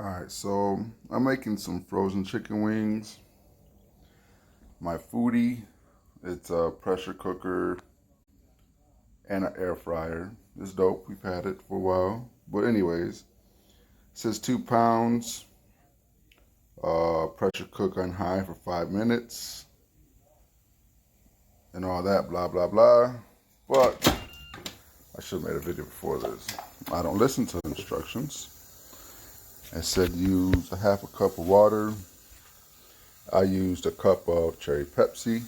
Alright, so I'm making some frozen chicken wings. My Foodi, it's a pressure cooker and an air fryer. It's dope. We've had it for a while. But anyways, it says 2 pounds. Pressure cook on high for 5 minutes. And all that, blah, blah, blah. But I should have made a video before this. I don't listen to instructions. It said use a half a cup of water. I used a cup of cherry Pepsi.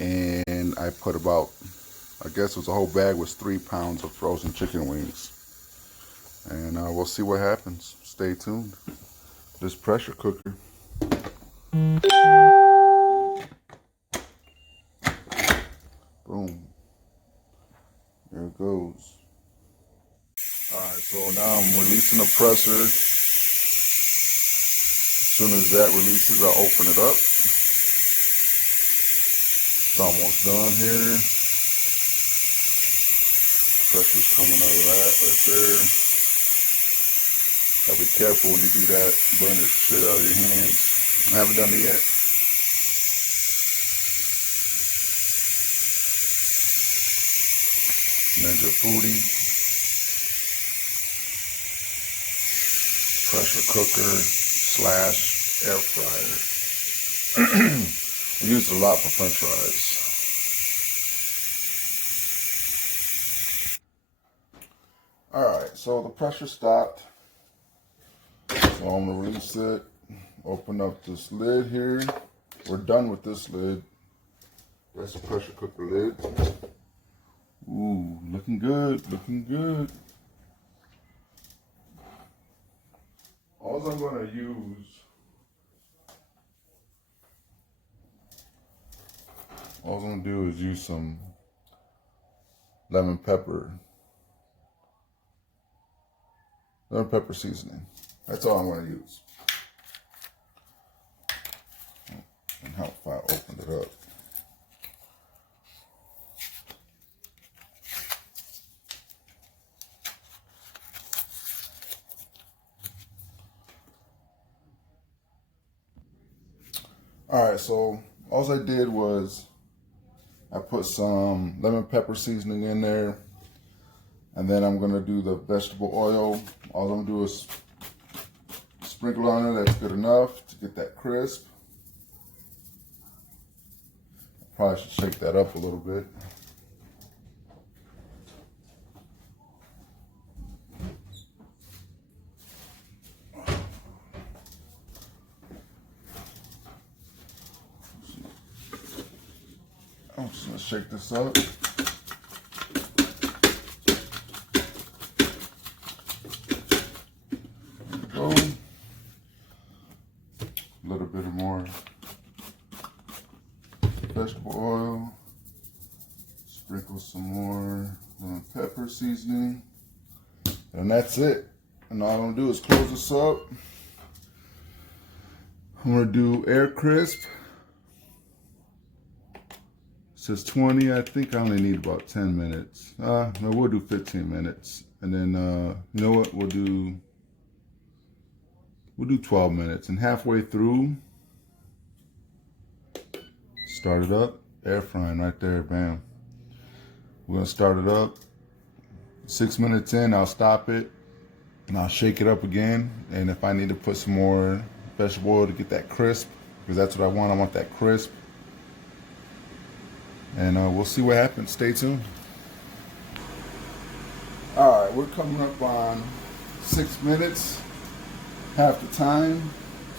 And I put about, I guess it was a whole bag, was 3 pounds of frozen chicken wings. And we'll see what happens. Stay tuned. This pressure cooker. Boom. There it goes. Alright, so now I'm releasing the presser. As soon as that releases, I'll open it up. It's almost done here. Pressure's coming out of that right there. Gotta be careful when you do that. Burn the shit out of your hands. I haven't done it yet. Ninja Foodi. Pressure cooker / air fryer. I use it a lot for French fries. Alright, so the pressure stopped. So I'm gonna release it. Open up this lid here. We're done with this lid. That's the pressure cooker lid. Ooh, looking good, looking good. All I'm gonna do is use some lemon pepper seasoning. That's all I'm gonna use. And help if I open it up. Alright, so all I did was I put some lemon pepper seasoning in there, and then I'm gonna do the vegetable oil. All I'm gonna do is sprinkle on it. That's good enough to get that crisp. Probably should shake that up a little bit. I'm just gonna shake this up. There we go. A little bit more vegetable oil. Sprinkle some more lemon pepper seasoning. And that's it. And all I'm gonna do is close this up. I'm gonna do air crisp. It says 20. I think I only need about 10 minutes. No, we'll do 15 minutes. And then, you know what? We'll do 12 minutes. And halfway through, start it up. Air frying right there, bam. We're gonna start it up. 6 minutes in, I'll stop it. And I'll shake it up again. And if I need to put some more vegetable oil to get that crisp, because that's what I want that crisp. And we'll see what happens. Stay tuned. Alright, we're coming up on 6 minutes, half the time.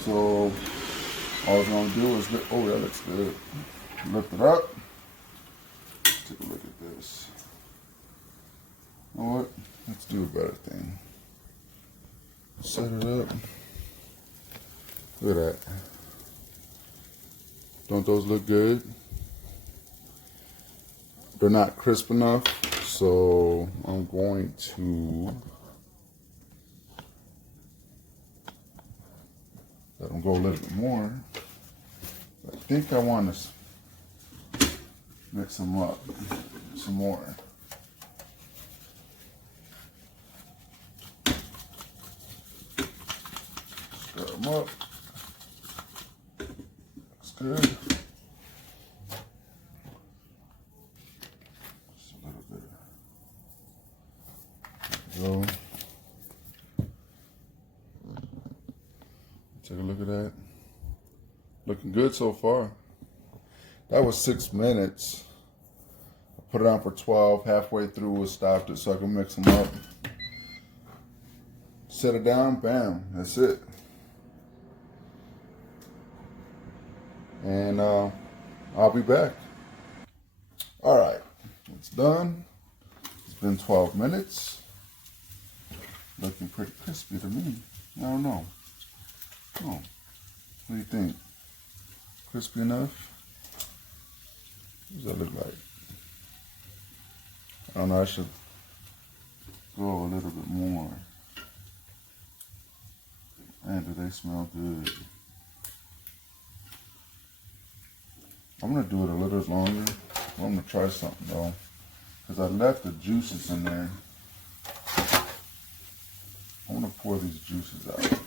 So all I'm going to do is lift, oh, that looks good. Lift it up. Take a look at this. You know what? Let's do a better thing. Set it up. Look at that. Don't those look good? They're not crisp enough, so I'm going to let them go a little bit more. I think I want to mix them up some more. them up. Looks good. Just a little bit. There we go. Take a look at that. Looking good so far. That was 6 minutes. I put it on for 12. Halfway through, we stopped it so I can mix them up. Set it down, bam, that's it. And I'll be back. All right, it's done. It's been 12 minutes. Looking pretty crispy to me. I don't know. Oh, what do you think? Crispy enough? What does that look like? I don't know, I should go a little bit more. Man, do they smell good. I'm gonna do it a little longer. I'm gonna try something though, because I left the juices in there. I'm gonna pour these juices out.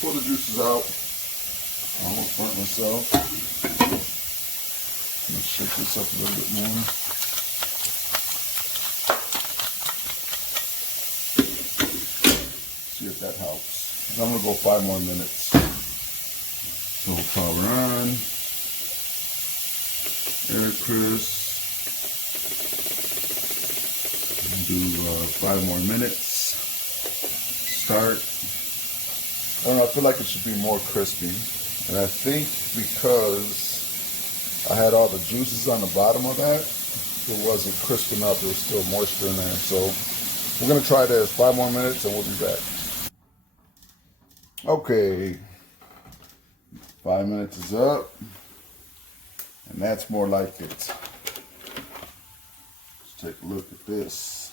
Pour the juices out. I almost burnt myself. Let's shake this up a little bit more. See if that helps. I'm gonna go 5 more minutes. So power on. Air crisp. Do 5 more minutes. Start. I don't know, I feel like it should be more crispy. And I think because I had all the juices on the bottom of that, it wasn't crisp enough. There was still moisture in there. So we're going to try this 5 more minutes and we'll be back. Okay. 5 minutes is up. And that's more like it. Let's take a look at this.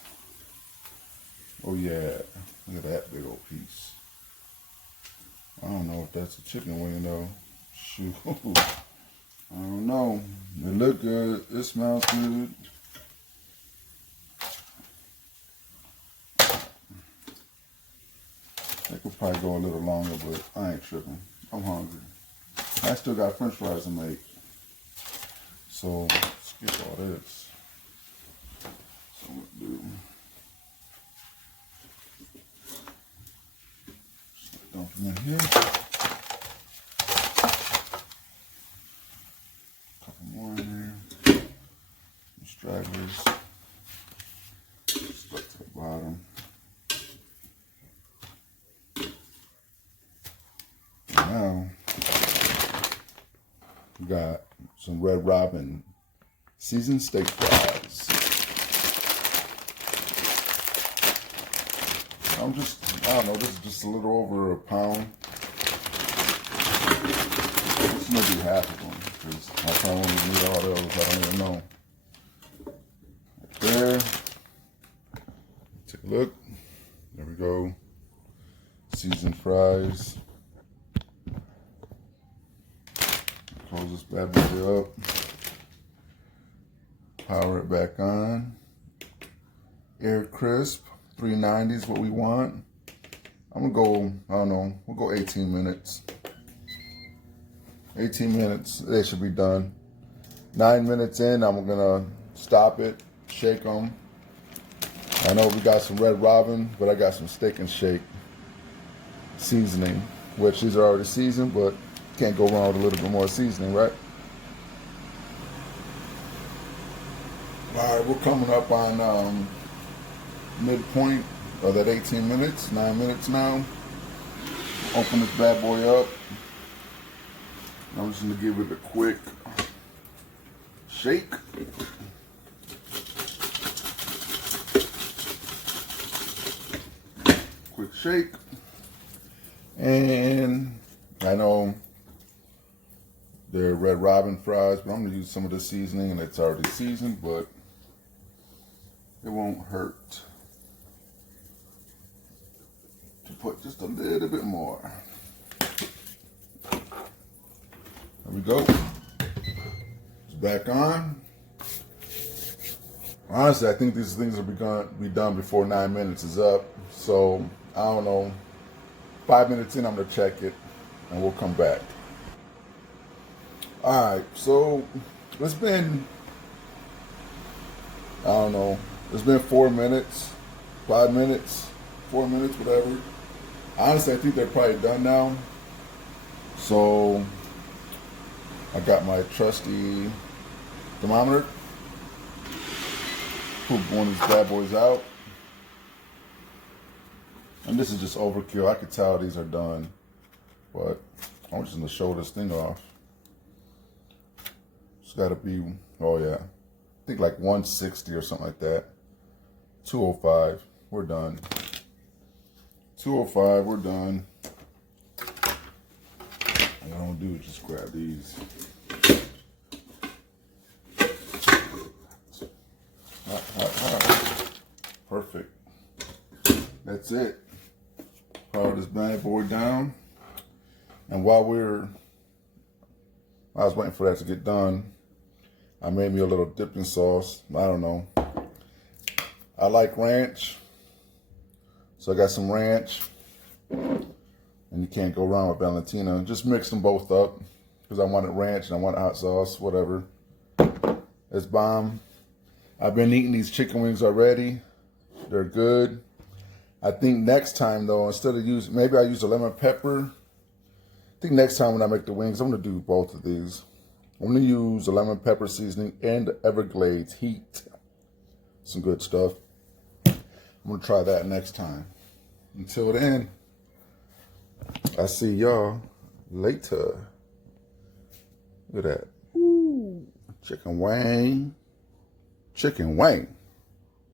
Oh yeah, look at that big old piece. I don't know if that's a chicken wing though. Shoot. I don't know. It look good. It smells good. I could probably go a little longer, but I ain't tripping. I'm hungry. I still got french fries to make. So, skip all this. So I'm gonna do. Dump them in here. Couple more in there. Some stragglers. Stuck to the bottom. And now we got some Red Robin seasoned steak fries. I don't know, this is just a little over a pound. This is maybe half of them, because I probably won't even need all those, I don't even know. Right there. Take a look. There we go. Seasoned fries. Close this bad boy up. Power it back on. Air crisp. 390 is what we want. I'm gonna go, I don't know, we'll go 18 minutes. 18 minutes, they should be done. 9 minutes in, I'm gonna stop it, shake them. I know we got some Red Robin, but I got some Steak and Shake seasoning, which these are already seasoned, but can't go wrong with a little bit more seasoning, right? All right, we're coming up on midpoint of that 18 minutes, 9 minutes now. Open this bad boy up. I'm just gonna give it a quick shake. Quick shake. And I know they're Red Robin fries, but I'm gonna use some of the seasoning, and it's already seasoned, but it won't hurt to put just a little bit more. There we go. It's back on. Honestly, I think these things will be done before 9 minutes is up. So, I don't know. 5 minutes in, I'm going to check it, and we'll come back. Alright, so it's been, I don't know, it's been 4 minutes, 5 minutes, 4 minutes, whatever. Honestly, I think they're probably done now. So, I got my trusty thermometer. Put one of these bad boys out. And this is just overkill. I could tell these are done. But I'm just going to show this thing off. It's got to be, oh yeah, I think like 160 or something like that. 205, we're done. 205, we're done. What I'm going to do is just grab these. Hot. Perfect. That's it. Power this bad boy down. And while I was waiting for that to get done, I made me a little dipping sauce. I don't know. I like ranch. So I got some ranch. And you can't go wrong with Valentina. Just mix them both up. Because I wanted ranch and I wanted hot sauce, whatever. It's bomb. I've been eating these chicken wings already. They're good. I think next time though, instead of maybe I use a lemon pepper. I think next time when I make the wings, I'm going to do both of these. I'm going to use the lemon pepper seasoning and the Everglades heat. Some good stuff. I'm going to try that next time. Until then, I see y'all later. Look at that. Ooh, chicken wing. Chicken wing.